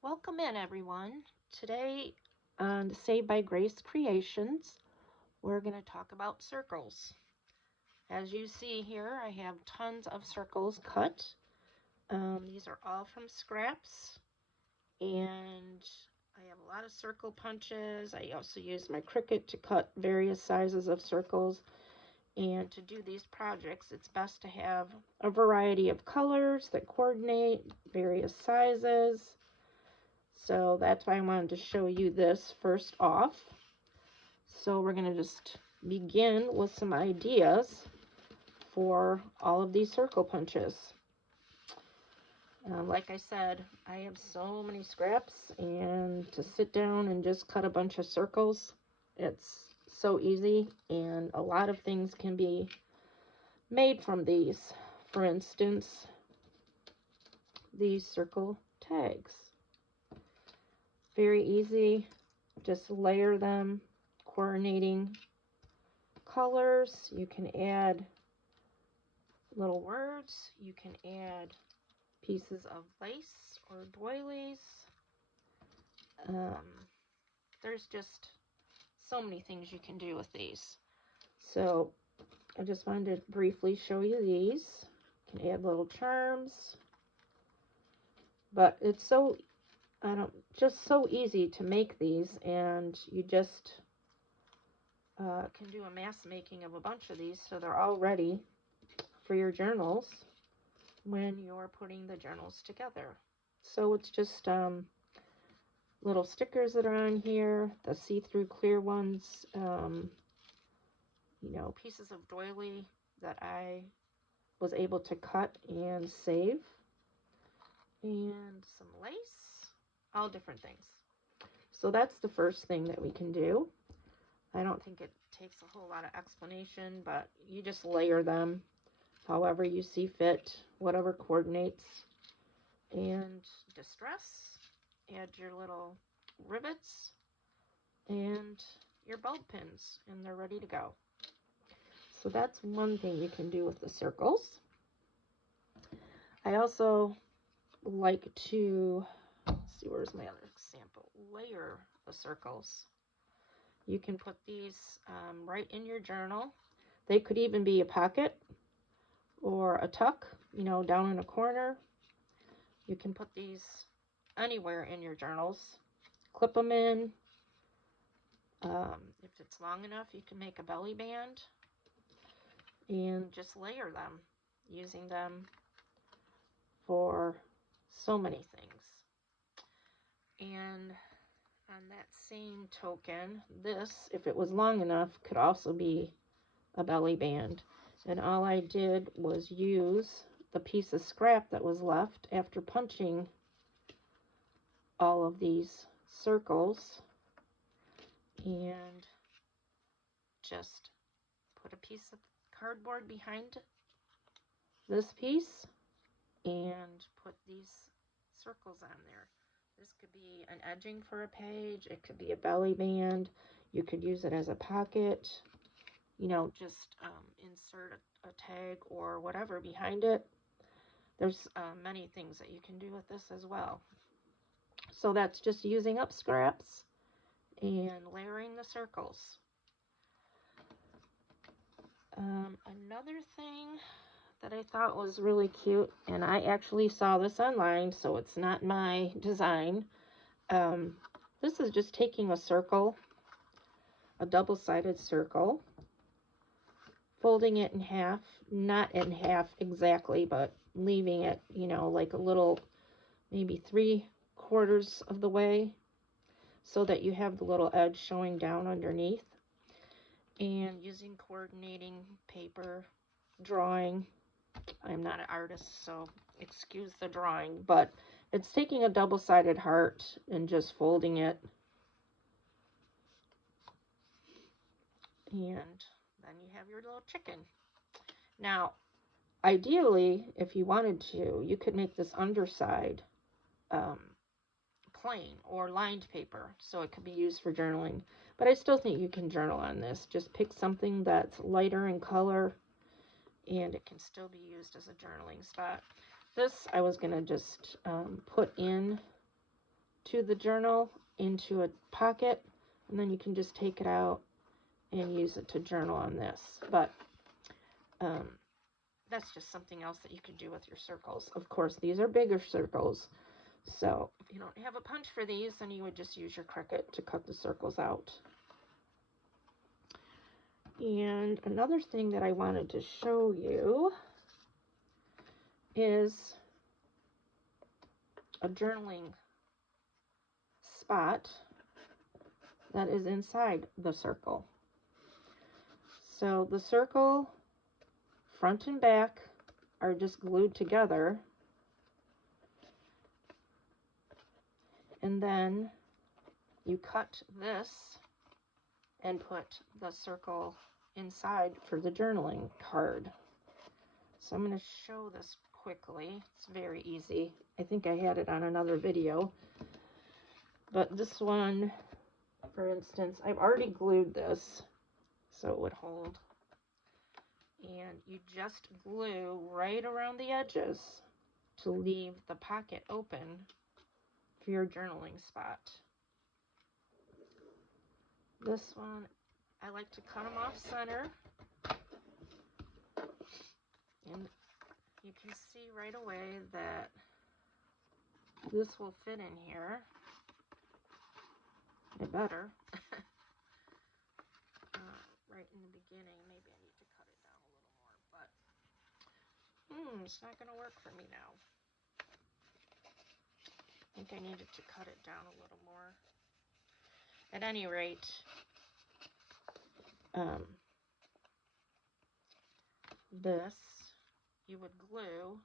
Welcome in, everyone. Today on Saved by Grace Creations, we're going to talk about circles. As you see here, I have tons of circles cut. These are all from scraps, and I have a lot of circle punches. I also use my Cricut to cut various sizes of circles. And to do these projects, it's best to have a variety of colors that coordinate various sizes. So that's why I wanted to show you this first off. So we're going to just begin with some ideas for all of these circle punches. Like I said, I have so many scraps, and to sit down and just cut a bunch of circles, it's so easy, and a lot of things can be made from these. For instance, these circle tags. Very easy, just layer them, coordinating colors. You can add little words. You can add pieces of lace or doilies. There's just so many things you can do with these. So I just wanted to briefly show you these. You can add little charms. But it's just so easy to make these, and you just can do a mass making of a bunch of these so they're all ready for your journals when you're putting the journals together. So it's just little stickers that are on here, the see-through clear ones, pieces of doily that I was able to cut and save, and some lace, all different things. So that's the first thing that we can do. I don't think it takes a whole lot of explanation, but you just layer them however you see fit, whatever coordinates. And distress, add your little rivets and your bulb pins, and they're ready to go. So that's one thing you can do with the circles. I also like to, let's see, where's my other example? Layer the circles. You can put these right in your journal. They could even be a pocket or a tuck, down in a corner. You can put these anywhere in your journals. Clip them in. If it's long enough, you can make a belly band and just layer them, using them for so many things. And on that same token, this, if it was long enough, could also be a belly band. And all I did was use the piece of scrap that was left after punching all of these circles and just put a piece of cardboard behind this piece and put these circles on there. This could be an edging for a page. It could be a belly band. You could use it as a pocket. Just insert a tag or whatever behind it. There's many things that you can do with this as well. So that's just using up scraps and layering the circles. Another thing that I thought was really cute, and I actually saw this online, so it's not my design. This is just taking a circle, a double-sided circle, folding it in half, not in half exactly, but leaving it, like a little, maybe 3/4 of the way, so that you have the little edge showing down underneath. And using coordinating paper, drawing. I'm not an artist, so excuse the drawing, but it's taking a double-sided heart and just folding it. And then you have your little chicken. Now, ideally, if you wanted to, you could make this underside plain or lined paper, so it could be used for journaling. But I still think you can journal on this. Just pick something that's lighter in color, and it can still be used as a journaling spot. This I was going to just put in to the journal into a pocket, and then you can just take it out and use it to journal on this. But that's just something else that you can do with your circles. Of course, these are bigger circles, so if you don't have a punch for these, then you would just use your Cricut to cut the circles out. And another thing that I wanted to show you is a journaling spot that is inside the circle. So the circle, front and back, are just glued together. And then you cut this and put the circle inside for the journaling card. So I'm going to show this quickly. It's very easy. I think I had it on another video. But this one, for instance, I've already glued this so it would hold. And you just glue right around the edges to leave the pocket open for your journaling spot. This one, I like to cut them off center. And you can see right away that this will fit in here. It better. Right in the beginning, maybe I need to cut it down a little more, but it's not going to work for me now. I think I needed to cut it down a little more. At any rate, this you would glue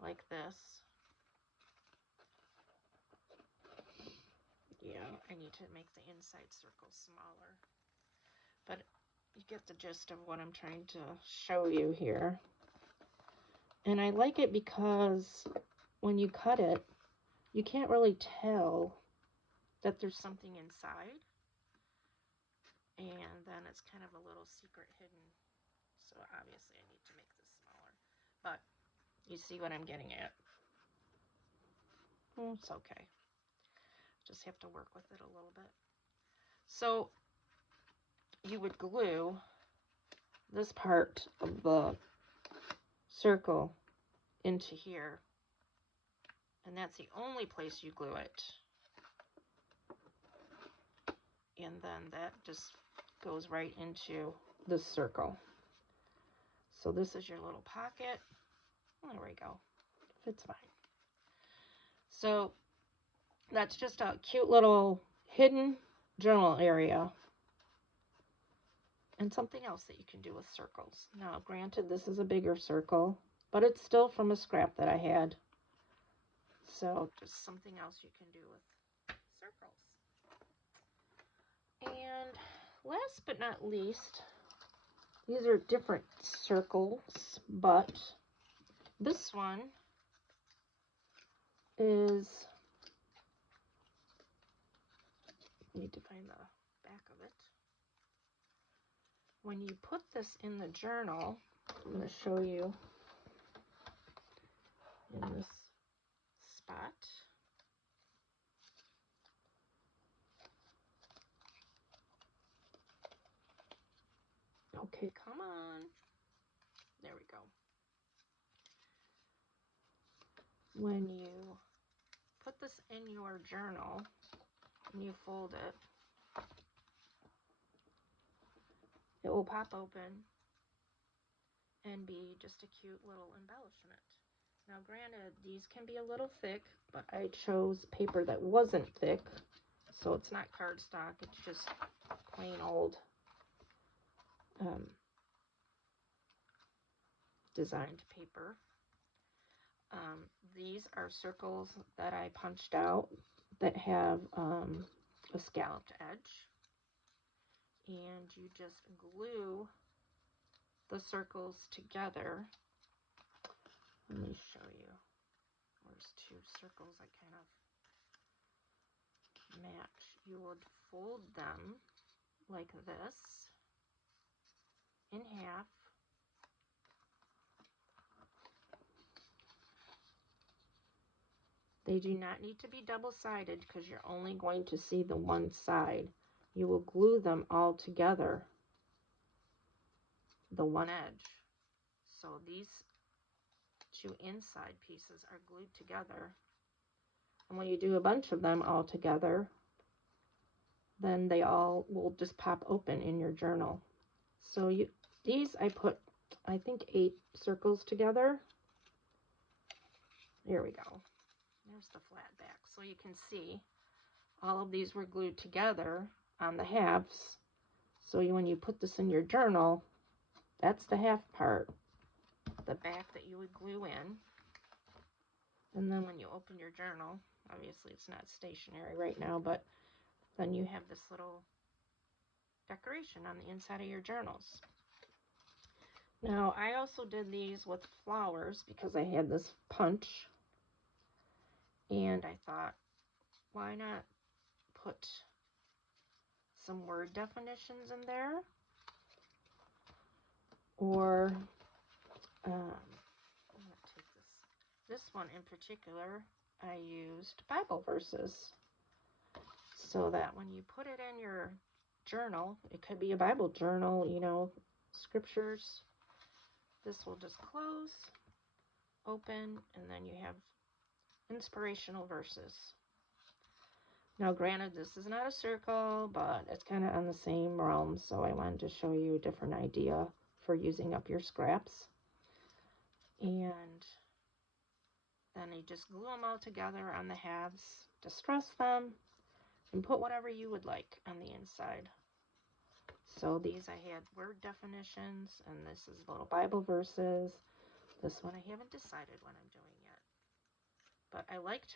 like this. Yeah, I need to make the inside circle smaller, but you get the gist of what I'm trying to show you here. And I like it because when you cut it, you can't really tell that there's something inside, and then it's kind of a little secret hidden. So obviously I need to make this smaller, but you see what I'm getting at. It's okay. Just have to work with it a little bit. So you would glue this part of the circle into here, and that's the only place you glue it. And then that just goes right into the circle. So this is your little pocket. There we go. Fits fine. So that's just a cute little hidden journal area. And something else that you can do with circles. Now, granted, this is a bigger circle, but it's still from a scrap that I had. So just something else you can do with circles. And last but not least, these are different circles, but this one is, I need to find the back of it. When you put this in the journal, I'm going to show you in this spot. Okay, come on. There we go. When you put this in your journal and you fold it, it will pop open and be just a cute little embellishment. Now granted, these can be a little thick, but I chose paper that wasn't thick, so it's not cardstock, it's just plain old designed paper. These are circles that I punched out that have a scalloped edge, and you just glue the circles together. Let me show you. There's two circles that kind of match. You would fold them like this in half, They do not need to be double-sided because you're only going to see the one side. You will glue them all together, the one edge. So these two inside pieces are glued together. And when you do a bunch of them all together, then they all will just pop open in your journal. So these I put, I think, 8 circles together. Here we go. There's the flat back. So you can see all of these were glued together on the halves. So when you put this in your journal, that's the half part, the back that you would glue in. And then when you open your journal, obviously it's not stationary right now, but then you have this little decoration on the inside of your journals. Now, I also did these with flowers because I had this punch. And I thought, why not put some word definitions in there? Or, I'm going to take this one in particular, I used Bible verses. So that when you put it in your journal, it could be a Bible journal, you know, scriptures. This will just close, open, and then you have inspirational verses. Now, granted, this is not a circle, but it's kind of on the same realm, so I wanted to show you a different idea for using up your scraps. And then you just glue them all together on the halves, distress them, and put whatever you would like on the inside. So these I had word definitions, and this is little Bible verses. This one I haven't decided what I'm doing yet. But I liked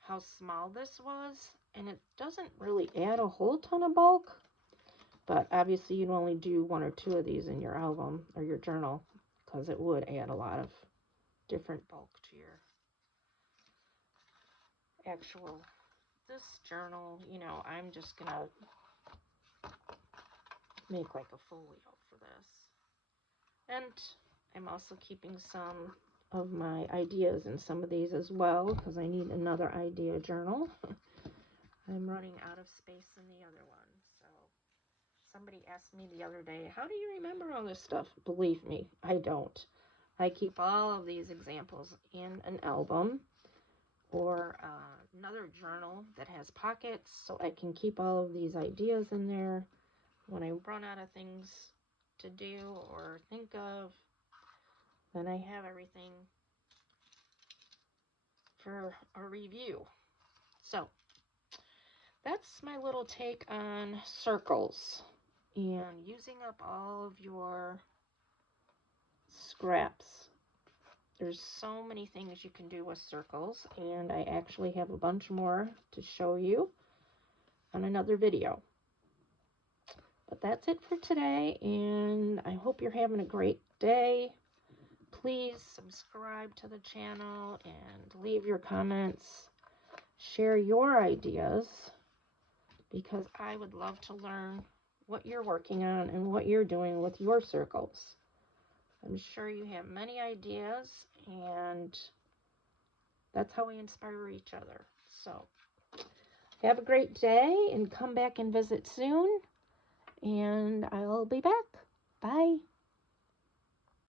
how small this was, and it doesn't really add a whole ton of bulk. But obviously you'd only do 1 or 2 of these in your album or your journal, because it would add a lot of different bulk to your actual, this journal. You know, I'm just gonna make like a folio for this. And I'm also keeping some of my ideas in some of these as well, because I need another idea journal. I'm running out of space in the other one. So somebody asked me the other day, how do you remember all this stuff? Believe me, I don't. I keep all of these examples in an album or another journal that has pockets, so I can keep all of these ideas in there. When I run out of things to do or think of, then I have everything for a review. So that's my little take on circles and using up all of your scraps. There's so many things you can do with circles, and I actually have a bunch more to show you on another video. But that's it for today, and I hope you're having a great day. Please subscribe to the channel and leave your comments. Share your ideas, because I would love to learn what you're working on and what you're doing with your circles. I'm sure you have many ideas, and that's how we inspire each other. So have a great day and come back and visit soon, and I'll be back. Bye.